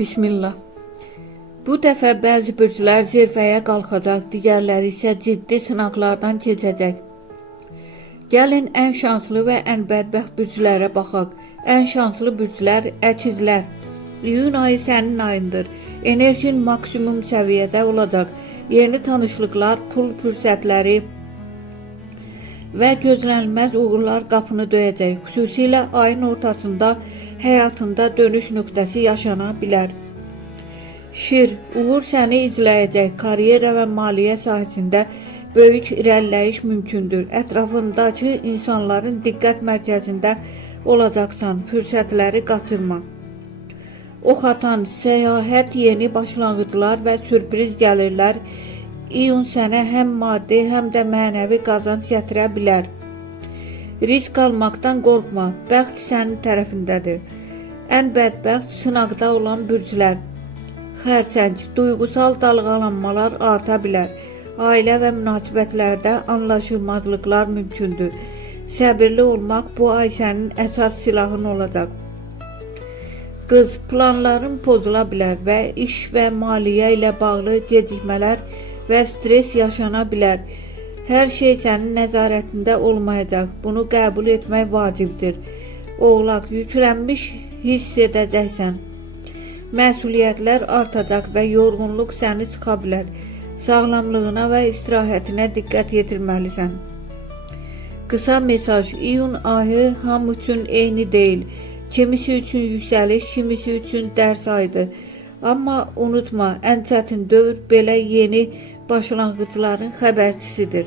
Bismillah. Bu dəfə bəzi bürclər zirvəyə qalxacaq, digərləri isə ciddi sınaqlardan keçəcək. Gəlin ən şanslı və ən bədbəxt bürclərə baxaq. Ən şanslı bürclər əkizlər. İyun ayı sənin ayındır. Enerjin maksimum səviyyədə olacaq. Yeni tanışlıqlar, pul fürsətləri və gözlənilməz uğurlar qapını döyəcək. Xüsusilə ayın ortasında həyatında dönüş nöqtəsi yaşana bilər. Şir, uğur səni izləyəcək. Karyera və maliyyə sahəsində böyük irəliləyiş mümkündür. Ətrafındakı insanların diqqət mərkəzində olacaqsan. Fürsətləri qaçırma. Ox atan, səyahət, yeni başlanğıclar və sürpriz gəlirlər. İyun sənə həm maddi, həm də mənəvi qazanc gətirə bilər. Risk almaqdan qorxma. Bəxt sənin tərəfindədir. Ən bədbəxt sınaqda olan bürclər. Xərçəng, duyğusal dalğalanmalar arta bilər. Ailə və münasibətlərdə anlaşılmazlıqlar mümkündür. Səbirli olmaq bu ay sənin əsas silahın olacaq. Qız, planların pozula bilər və iş və maliyyə ilə bağlı gecikmələr və stres yaşana bilər. Hər şey sənin nəzarətində olmayacaq. Bunu qəbul etmək vacibdir. Oğlaq, yüklənmiş hiss edəcəksən. Məsuliyyətlər artacaq və yorğunluq səni sıxa bilər. Sağlamlığına və istirahətinə diqqət yetirməlisən. Qısa mesaj, iyun ayı hamı üçün eyni deyil. Kimisi üçün yüksəliş, kimisi üçün dərs ayıdır. Amma unutma, ən çətin dövr belə yeni başlanğıcların xəbərçisidir.